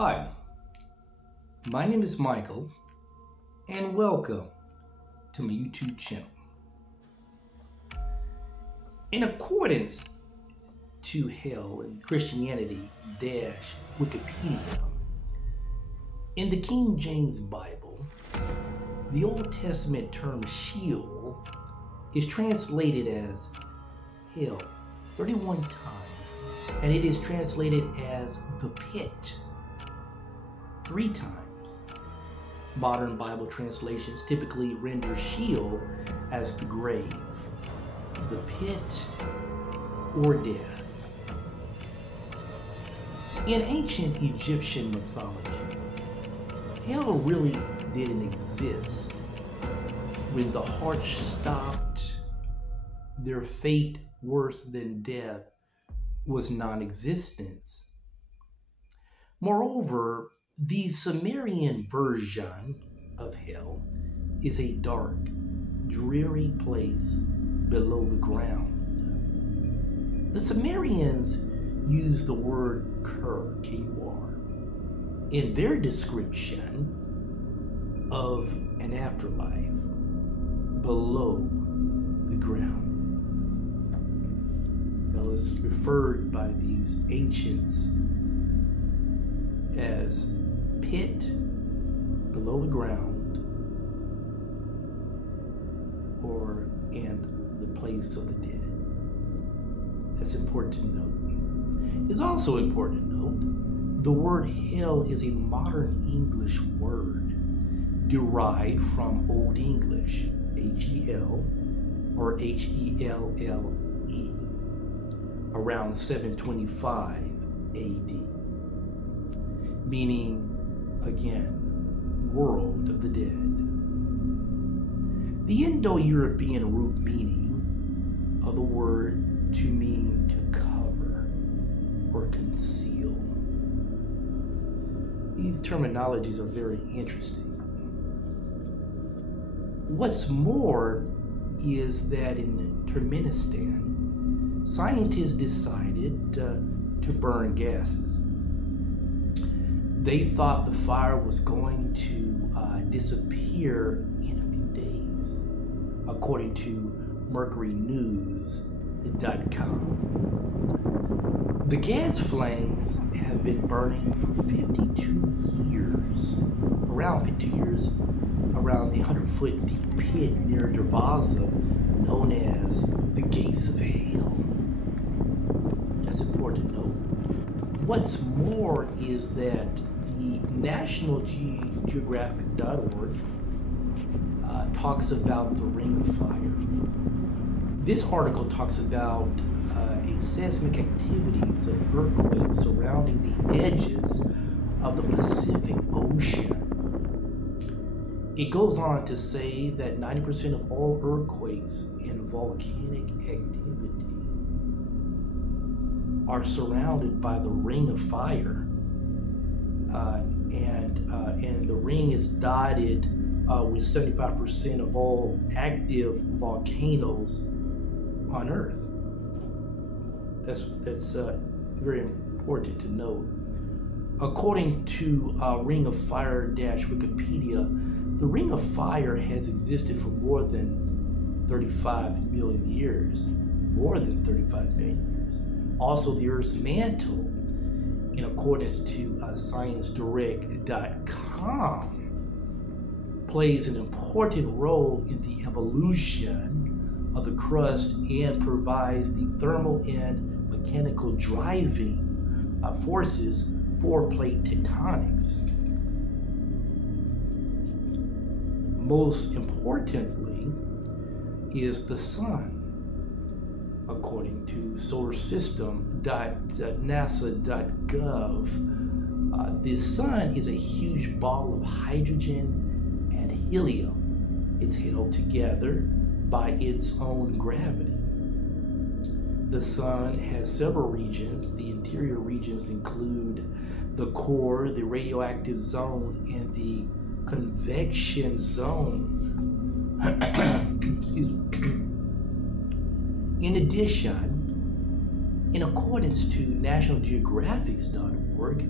Hi, my name is Michael, and welcome to my YouTube channel. In accordance to Hell and Christianity Wikipedia, in the King James Bible, the Old Testament term Sheol is translated as hell 31 times, and it is translated as the pit 3 times. Modern Bible translations typically render Sheol as the grave, the pit, or death. In ancient Egyptian mythology, hell really didn't exist. When the heart stopped, their fate worse than death was non-existent. Moreover, the Sumerian version of hell is a dark, dreary place below the ground. The Sumerians used the word Kur, K-U-R, in their description of an afterlife below the ground. Hell is referred by these ancients as pit below the ground, and the place of the dead. That's important to note. It's also important to note the word hell is a modern English word derived from Old English, H-E-L or H-E-L-L-E, around 725 A.D., meaning, again, world of the dead. The Indo-European root meaning of the word to mean to cover or conceal. These terminologies are very interesting. What's more is that in Turkmenistan, scientists decided to burn gases. They thought the fire was going to disappear in a few days, according to mercurynews.com. The gas flames have been burning for 52 years, around the 100-foot deep pit near Darvaza, known as the Gates of Hell. That's important to note. What's more is that the National Geographic.org talks about the Ring of Fire. This article talks about seismic activities of earthquakes surrounding the edges of the Pacific Ocean. It goes on to say that 90% of all earthquakes and volcanic activity are surrounded by the Ring of Fire, and the ring is dotted with 75% of all active volcanoes on Earth. That's very important to note. According to Ring of Fire Wikipedia, the Ring of Fire has existed for more than 35 million years. More than 35 million years. Also, the Earth's mantle, in accordance to ScienceDirect.com, plays an important role in the evolution of the crust and provides the thermal and mechanical driving forces for plate tectonics. Most importantly is the sun. According to solarsystem.nasa.gov, the sun is a huge ball of hydrogen and helium. It's held together by its own gravity. The sun has several regions. The interior regions include the core, the radioactive zone, and the convection zone. Excuse me. In addition, in accordance to NationalGeographic.org,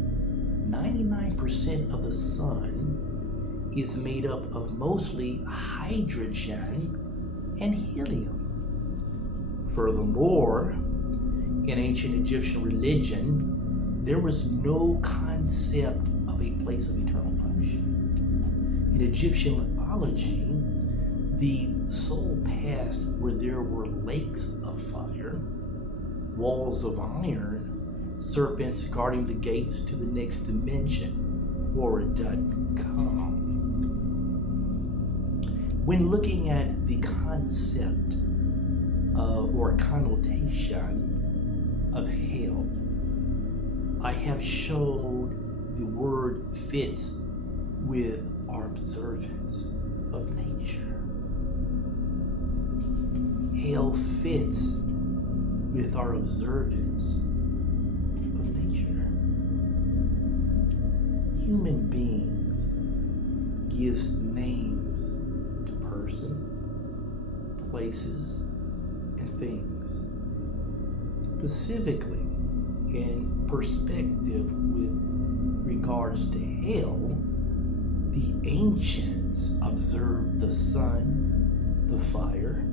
99% of the sun is made up of mostly hydrogen and helium. Furthermore, in ancient Egyptian religion, there was no concept of a place of eternal punishment. In Egyptian mythology, the soul passed where there were lakes of fire, walls of iron, serpents guarding the gates to the next dimension, Quora.com. When looking at the concept or connotation of hell, I have showed the word fits with our observance of nature. Hell fits with our observance of nature. Human beings give names to person, places, and things. Specifically, in perspective with regards to hell, the ancients observed the sun, the fire,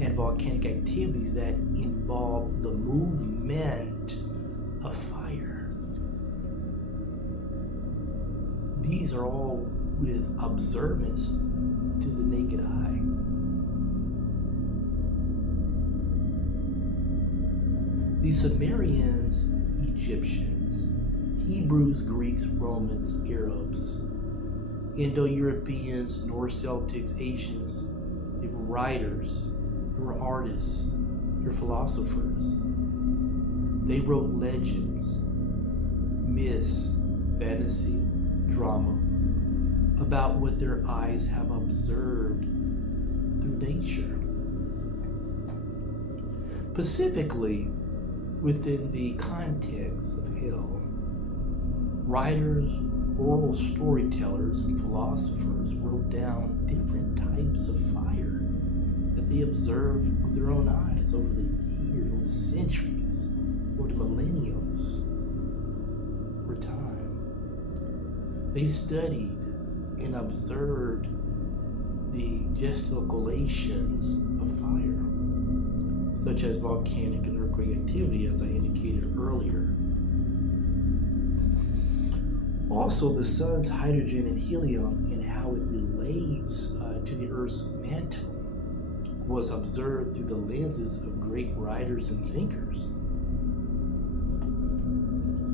and volcanic activities that involve the movement of fire. These are all with observance to the naked eye. The Sumerians, Egyptians, Hebrews, Greeks, Romans, Arabs, Indo-Europeans, Norse Celtics, Asians, they were writers, they were artists, they were philosophers. They wrote legends, myths, fantasy, drama about what their eyes have observed through nature. Specifically, within the context of hell, writers, oral storytellers, and philosophers wrote down different types of fire that they observed with their own eyes over the years, over the centuries, over the millenniums, over time. They studied and observed the gesticulations of fire, such as volcanic and earthquake activity, as I indicated earlier. Also, the sun's hydrogen and helium and how it relates to the Earth's mantle was observed through the lenses of great writers and thinkers.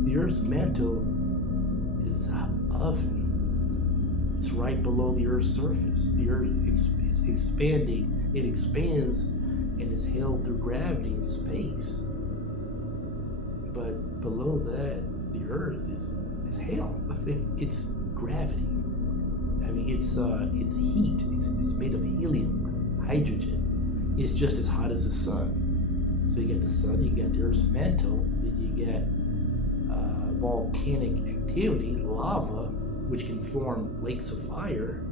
The Earth's mantle is an oven. It's right below the Earth's surface. The Earth is expanding. It expands and is held through gravity in space. But below that, the Earth is hell. It's gravity. I mean, it's heat. It's made of helium, hydrogen. It's just as hot as the sun. So you got the sun, you got the Earth's mantle, then you got volcanic activity, lava, which can form lakes of fire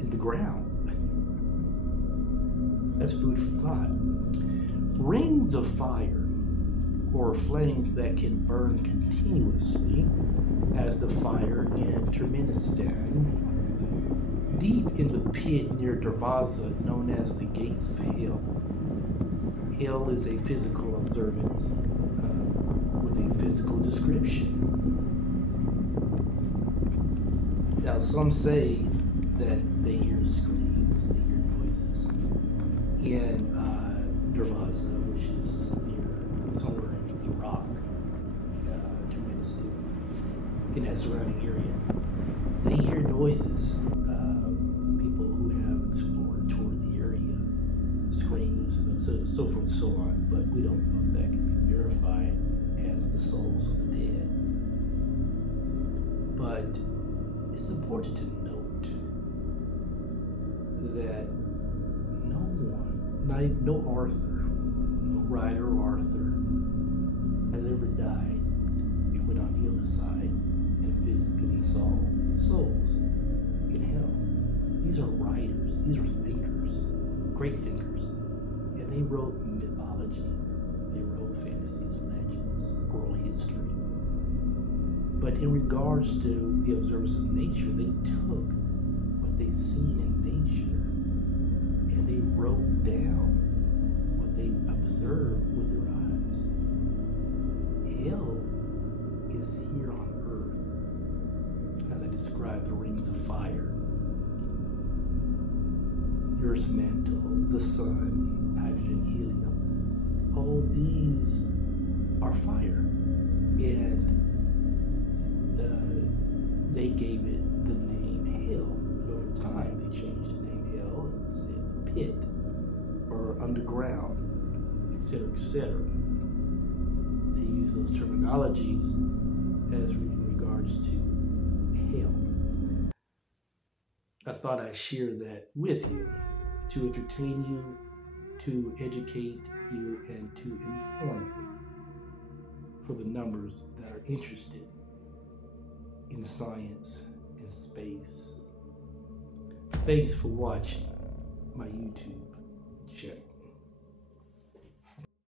in the ground. That's food for thought. Rings of fire, or flames that can burn continuously, as the fire in Turkmenistan, deep in the pit near Darvaza, known as the Gates of Hell. Hell is a physical observance with a physical description. Now, some say that they hear screams, they hear noises in Darvaza, which is near somewhere in Iraq, Turkmenistan, in that surrounding area. They hear noises. People who have explored toward the area, screams, and so forth and so on, but we don't know if that can be verified as the souls of the dead. But it's important to note that no Arthur, no writer or Arthur, has ever died and went on the other side and physically saw souls in hell. These are writers, these are thinkers, great thinkers, and they wrote mythology, they wrote fantasies, legends, oral history. But in regards to the observance of nature, they took what they've seen in nature and they wrote down what they observed with their eyes. Hell is here on earth, as I described the rings of fire, the Earth's mantle, the sun, hydrogen, helium. All these are fire, and they gave it the name hell. But over time, they changed the name hell and said pit or underground, etc., etc. They use those terminologies as in regards to hell. I thought I'd share that with you to entertain you, to educate you, and to inform you for the numbers that are interested in science and space. Thanks for watching my YouTube.